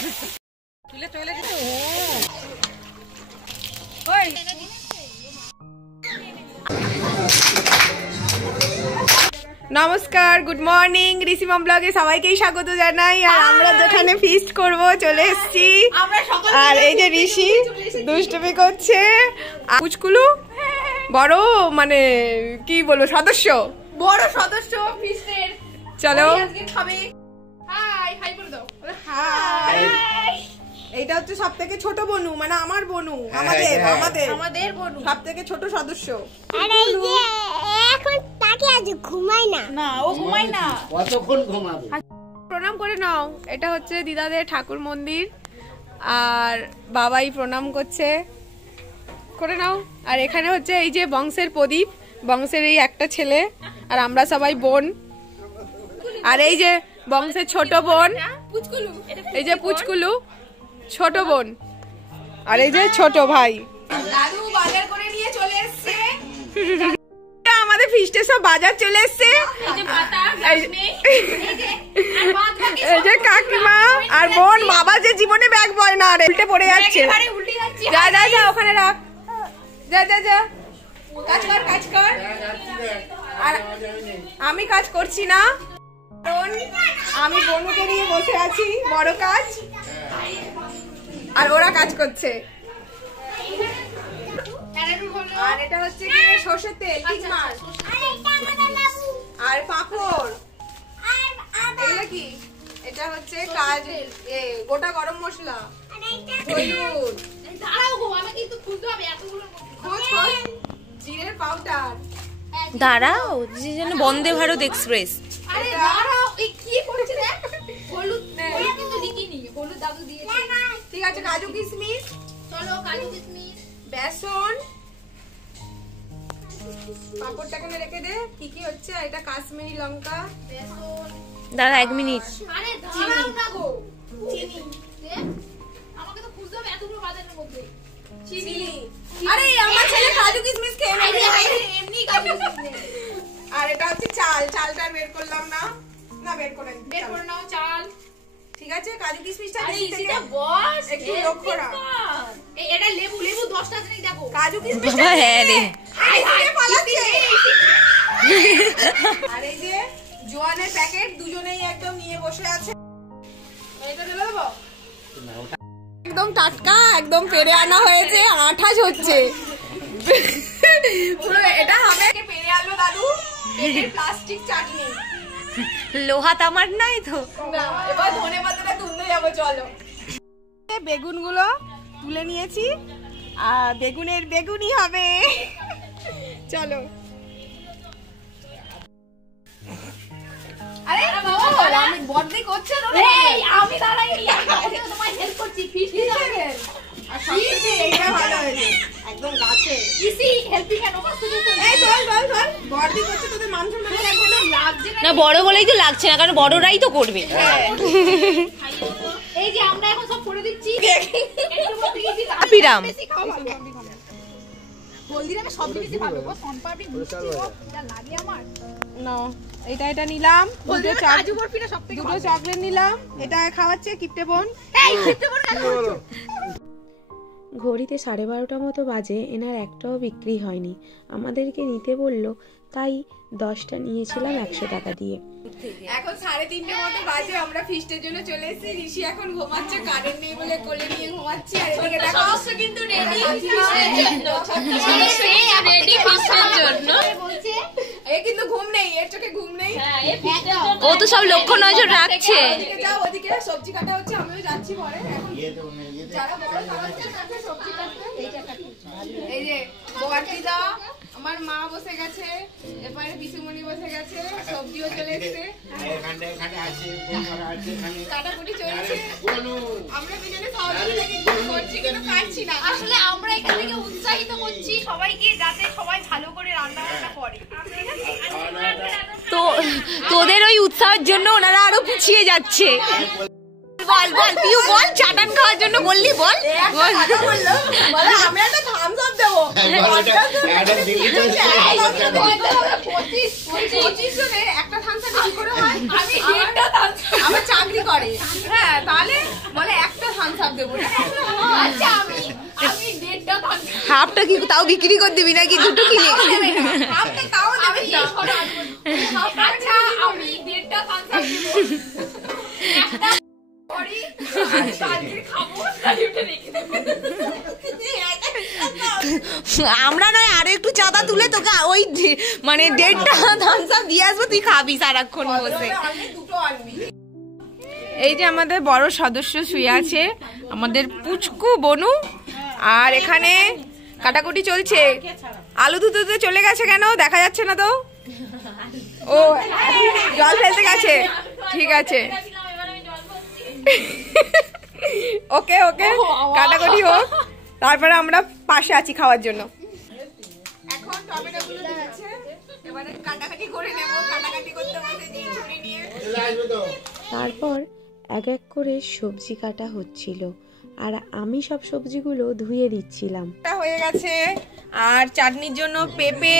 তুলে চলে যেতে। নমস্কার, গুড মর্নিং। ঋষিমম ব্লগে সবাইকেই স্বাগত জানাই। আর আমরা যেখানে ফিস্ট করব চলে এসেছি। আর এই যে ঋষি দুষ্টুমি করছে। পুচকুলু বড় মানে কি বলবো সদস্য, বড় সদস্য ফিস্টের। চলো খাবে। হাই হাই বলে দাও। হাই। এইটা হচ্ছে সব থেকে ছোট বনু, মানে আমার বনু, আমাদের আমাদের আমাদের বনু সব থেকে ছোট সদস্য। আরে এই যে এখন তাকে আজ ঘুমায় না। না ও ঘুমায় না, কতক্ষণ ঘুমাবে? প্রণাম করে নাও। এটা হচ্ছে দিদাদের ঠাকুর মন্দির আর বাবাই প্রণাম করছে, করে নাও। আর এখানে হচ্ছে এই যে বংশের প্রদীপ, বংশের এই একটা ছেলে আর আমরা সবাই বোন। আর এই যে বংশের ছোট বোন, এই যে পুচকুলু ছোট বোন, আর এই যে ছোট ভাই। দাদু বাজার করে নিয়ে চলে এসেছে। আমাদের ফিস্টে সব বাজার চলে এসেছে। এই যে কাকিমা আর বোন। বাবা যে জীবনে ব্যাগ বয় না, আর উল্টে পড়ে যাচ্ছে। যা যা যা ওখানে রাখ, যা যা যা, কাজ কর কাজ কর। আর আমি কাজ করছি না, কারণ আমি বনুকে নিয়ে বসে আছি, বড় কাজ, আর ওরা কাজ করছে। আর এটা হচ্ছে কি সরষের তেল, মাছ আর পাঁপড়। এগুলো কি? এটা হচ্ছে কাজ গোটা গরম মশলা, হলুদ, জিরের পাউডার। দাঁড়াও, যে যেন বন্দে ভারত এক্সপ্রেস। ঠিক আছে, কাজু কিশমিশ, চলো কাজু কিশমিশ, বেসন, পাঁপড়টাকে রেখে দে। কি কি হচ্ছে? এটা কাশ্মীরি লঙ্কা, বেসন। দাঁড়া 1 মিনিট। আরে আমার ছেলে কাজু কিশমিশ খেয়ে নেবে, এমনি কাজু কিশমিশ। আর এটা হচ্ছে চাল, চালটা বের করলাম না, না বের করে নাও চাল। ঠিক আছে, কাজু কিশমিশটা বস একটু লক্ষ্য রাখ। এটা লেবু, লেবু 10টা দিন দেখো। কাজু কিশমিশ হ্যাঁ রে, আর এই যে জোয়ানের প্যাকেট দুজনেই একদম নিয়ে বসে আছে। এইটা ঢেলে দেবো, একদম টাটকা, একদম পেরে আনা হয়েছে, আঠাশ হচ্ছে পুরো। এটা হবে পেরে আনলো দাদু, প্লাস্টিক চাটনি। লোহা তামার নাই তো। এবার ধনে পাতাটা তুলতে যাবো, চলো। বেগুন গুলো তুলে নিয়েছি, আর বেগুনের বেগুনি হবে, চলো। আরে আমি বড়দি করছে না, আমি দাঁড়াই তোমায় হেল্প করছি। ফিশ দিবে আর সবচেয়ে এইটা ভালো হয়েছে, একদম গাছে। ইসি হেল্পিং এন্ড উপস্থিত। এই চল চল চল, বড়দি করছে, তোদের মান সম্মান লাগবে না? লাগছে না, বড় বলেই তো লাগছে না, কারণ বড়রাই তো করবে। এই যে আমরা এখন সব করে দিচ্ছি। পিরাম হলদিরামে সব বেশি ভালো গো, সনপাপড়ি মিষ্টি গো, যা লাগে আমার। না, এটা নিলাম, দুটো কাজু বরফিটা সবথেকে দুটো চকলেট নিলাম। এটা খাওয়াচ্ছে কিপটে বোন। এই কিপটে বোন কাজ করছো। ঘড়িতে 12:30 মতো বাজে, এনার একটাও বিক্রি হয়নি। আমাদেরকে নিতে বলল, তাই 10টা নিয়েছিলাম 100 টাকা দিয়ে। এখন 3:30 মতো বাজে, আমরা ফিস্টের জন্য চলে এসেছি। ঋষি এখন ঘুমাচ্ছে, কারেন্ট নেই বলে কোলে নিয়ে ঘুমাচ্ছি। আর এদিকে দেখো অবশ্য কিন্তু রেডি ফিস্টের জন্য, রেডি ফিস্টের জন্য বলছে। এ কিন্তু ঘুম নেই, এর চোখে ঘুম নেই। হ্যাঁ, এ ফিস্টের জন্য ও তো সব লক্ষ্য নজর রাখছে। ওদিকে যাও, ওদিকে সবজি কাটা হচ্ছে, আমিও যাচ্ছি পরে। এখন যারা বড় খাওয়াচ্ছে তাকে সবজি কাটতে। এই যে বড়দিদা, আমার মা বসে গেছে, এবারে পিসুমণি বসে গেছে, সবজিও চলে এসেছে, কাটাকুটি চলছে। আমরা দুজনে সহযোগিতা থেকে করছি, কিন্তু কাটছি না। আসলে আমরা এখান থেকে উৎসাহিত করছি সবাইকে, যাতে সবাই ভালো করে রান্না বান্না করে। তো তোদের ওই উৎসাহের জন্য ওনারা আরো পিছিয়ে যাচ্ছে। বল বল পিউ বল, চাটান খাওয়ার জন্য বললি, বল বল। বলে আমরা একটা থামস আপ দেবো। 25 জনের একটা থামস আপ কি করে হয়? আমি একটা থামস, আমার চাকরি করে। হ্যাঁ, তাহলে বলে একটা হাফটা কি তাও বিক্রি করে দিবি নাকি দুটো কিনে? আমরা নয় আরো একটু চাঁদা তুলে তোকে ওই মানে 1.5টা থামস আপ দিয়ে আসবো, তুই খাবি সারাক্ষণ বসে। এই যে আমাদের বড় সদস্য শুয়ে আছে, আমাদের পুচকু বনু। আর এখানে কাটাকুটি চলছে। আলু ধুতে চলে গেছে কেন, দেখা যাচ্ছে না তো? ও জল ফেলতে গেছে, ঠিক আছে। ওকে ওকে, কাটাকুটি হোক, তারপরে আমরা পাশে আছি খাওয়ার জন্য। এখন টমেটোগুলো দিয়েছে, এবারে কাটাকাটি করে নেব। কাটাকাটি করতে বসেছি ছুরি নিয়ে। তারপর এক এক করে সবজি কাটা হচ্ছিল, আর আমি সব সবজিগুলো ধুয়ে দিচ্ছিলাম। হয়ে গেছে। আর চাটনির জন্য পেঁপে,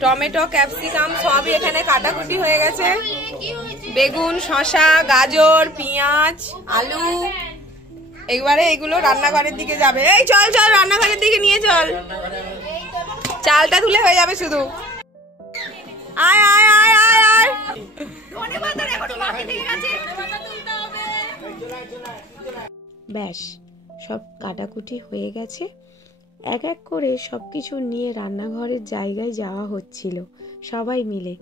টমেটো, ক্যাপসিকাম সবই এখানে কাটাকুটি হয়ে গেছে। বেগুন, শসা, গাজর, পেঁয়াজ, আলু। এবারে এগুলো রান্নাঘরের দিকে যাবে। এই চল চল, রান্নাঘরের দিকে নিয়ে চল। চালটা ধুলে হয়ে যাবে শুধু। আয় আয় আয় আয় আয়। ব্যাস, সব কাটাকুটি হয়ে গেছে। এক এক করে সব কিছু নিয়ে রান্নাঘরের জায়গায় যাওয়া হচ্ছিল সবাই মিলে,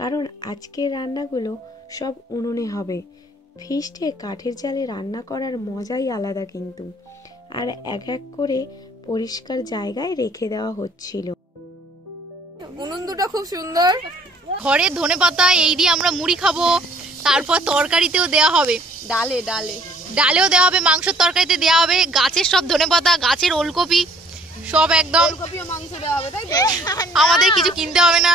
কারণ আজকের রান্নাগুলো সব উনুনে হবে। ফিস্টে কাঠের জালে রান্না করার মজাই আলাদা কিন্তু। আর এক এক করে পরিষ্কার জায়গায় রেখে দেওয়া হচ্ছিল। উনুন দুটো খুব সুন্দর। ঘরে ধনেপাতা এই দিয়ে আমরা মুড়ি খাবো, তারপর তরকারিতেও দেওয়া হবে, ডালে ডালে ডালেও দেওয়া হবে, মাংসের তরকারিতে দেওয়া হবে। গাছের সব ধনেপাতা, গাছের ওলকপি সব একদম। ফুলকপিও মাংস দেওয়া হবে, তাই তো? আমাদের কিছু কিনতে হবে না।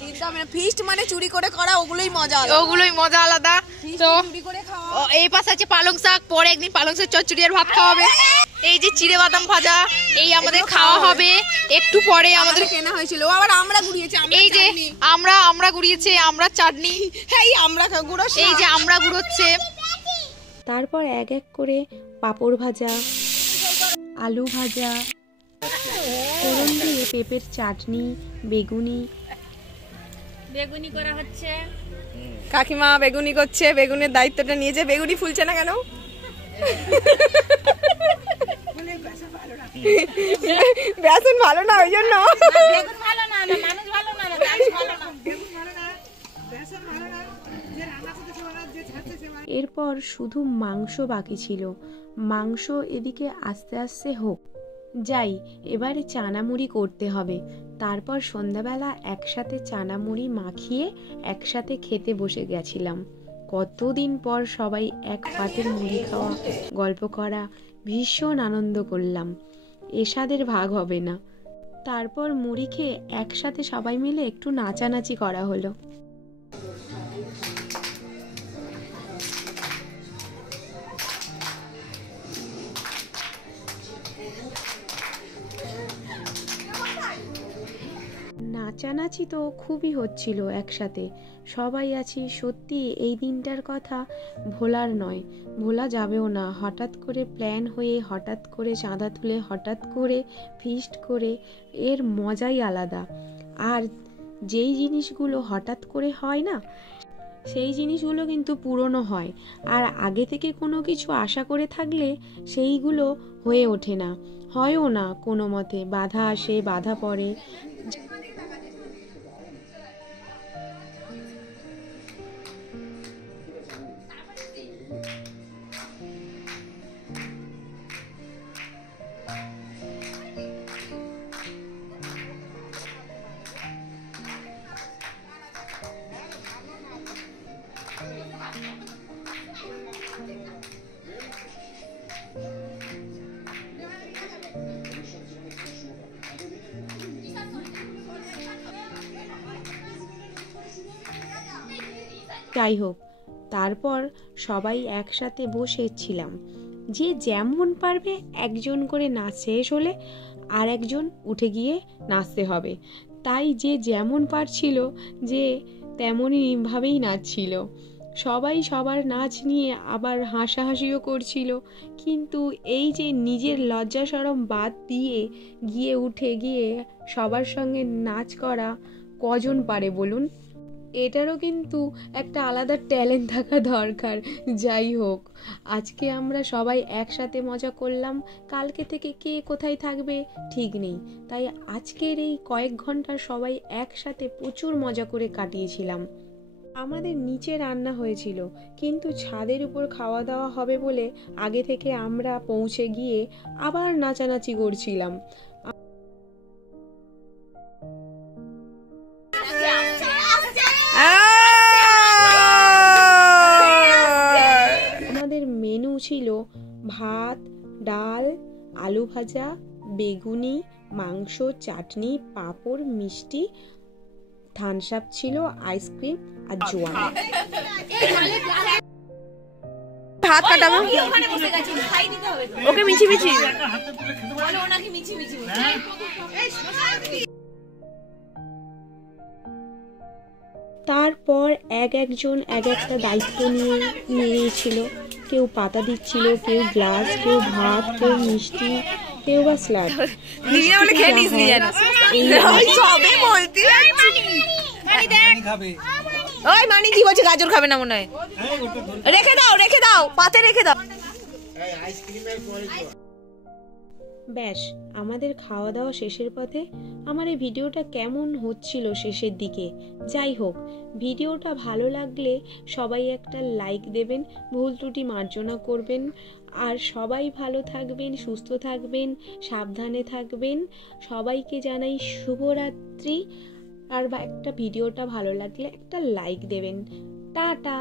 কিন্তু আমরা ফিস্ট মানে চুরি করে করা, ওগুলোই মজা, ওগুলোই মজা আলাদা। তো চুরি করে খাওয়া। এই পাশে আছে পালং শাক, পরে একদিন পালং শাক চচ্চড়ি আর ভাত খাওয়া হবে। এই যে চিড়ে বাদাম ভাজা, এই আমাদের খাওয়া হবে একটু পরে। আমাদের কেনা হয়েছিল, আবার আমরা গুড়িয়েছি। এই যে আমরা গুড়িয়েছে, আমরা চাটনি, এই আমরা গুঁড়ো, এই যে আমরা গুঁড়োচ্ছে। তারপর এক এক করে পাঁপড় ভাজা, আলু ভাজা, ফোড়ন দিয়ে পেঁপের চাটনি, বেগুনি করা হচ্ছে। কাকিমা বেগুনি করছে, বেগুনের দায়িত্বটা নিয়েছে। বেগুনি ফুলছে না কেন? বেসন ভালো না, ওই জন্য। এরপর শুধু মাংস বাকি ছিল। মাংস এদিকে আস্তে আস্তে হোক। যাই, এবারে চানামুড়ি করতে হবে। তারপর সন্ধ্যাবেলা একসাথে চানামুড়ি মাখিয়ে একসাথে খেতে বসে গেছিলাম। কতদিন পর সবাই এক পাতের মুড়ি খাওয়া, গল্প করা, ভীষণ আনন্দ করলাম। এসাদের ভাগ হবে না। তারপর মুড়ি খেয়ে একসাথে সবাই মিলে একটু নাচানাচি করা হলো। নাচানাচি তো খুবই হচ্ছিল একসাথে, সবাই আছি। সত্যি এই দিনটার কথা ভোলার নয়, ভোলা যাবেও না। হঠাৎ করে প্ল্যান হয়ে, হঠাৎ করে চাঁদা তুলে, হঠাৎ করে ফিস্ট করে, এর মজাই আলাদা। আর যেই জিনিসগুলো হঠাৎ করে হয় না, সেই জিনিসগুলো কিন্তু পুরনো হয়। আর আগে থেকে কোনো কিছু আশা করে থাকলে সেইগুলো হয়ে ওঠে না, হয়ও না। কোনো মতে বাধা আসে, বাধা পড়ে। যাই হোক, তারপর সবাই একসাথে বসেছিলাম। যে যেমন পারবে একজন করে নাচ শেষ হলে আর একজন উঠে গিয়ে নাচতে হবে। তাই যে যেমন পারছিল যে তেমনই ভাবেই নাচছিল। সবাই সবার নাচ নিয়ে আবার হাসাহাসিও করছিল, কিন্তু এই যে নিজের লজ্জা শরম বাদ দিয়ে উঠে গিয়ে সবার সঙ্গে নাচ করা কজন পারে বলুন? এটারও কিন্তু একটা আলাদা ট্যালেন্ট থাকা দরকার। যাই হোক, আজকে আমরা সবাই একসাথে মজা করলাম, কালকে থেকে কে কোথায় থাকবে ঠিক নেই, তাই আজকের এই কয়েক ঘন্টা সবাই একসাথে প্রচুর মজা করে কাটিয়েছিলাম। আমাদের নিচে রান্না হয়েছিল, কিন্তু ছাদের উপর খাওয়া দাওয়া হবে বলে আগে থেকে আমরা পৌঁছে গিয়ে আবার নাচানাচি করছিলাম। আমাদের মেনু ছিল ভাত, ডাল, আলু ভাজা, বেগুনি, মাংস, চাটনি, পাঁপড়, মিষ্টি, থামস আপ ছিল, আইসক্রিম আর জোয়ান। হাত কাটাবো ওকে মিছি মিছি। তারপর একজন এক একটা দায়িত্ব নিয়েছিল। কেউ পাতা দিচ্ছিল, কেউ গ্লাস, কেউ ভাত, কেউ মিষ্টি, কেউ বা স্যালাড। ওই মানি কি বলছে গাজর খাবে না মনে হয়, রেখে দাও পাতে রেখে দাও। ব্যাস, আমাদের খাওয়া দাওয়া শেষের পথে। আমার এই ভিডিওটা কেমন হচ্ছিল শেষের দিকে? যাই হোক, ভিডিওটা ভালো লাগলে সবাই একটা লাইক দেবেন, ভুল ত্রুটি মার্জনা করবেন, আর সবাই ভালো থাকবেন, সুস্থ থাকবেন, সাবধানে থাকবেন। সবাইকে জানাই শুভরাত্রি। আর একটা ভিডিওটা ভালো লাগলে একটা লাইক দেবেন। টাটা।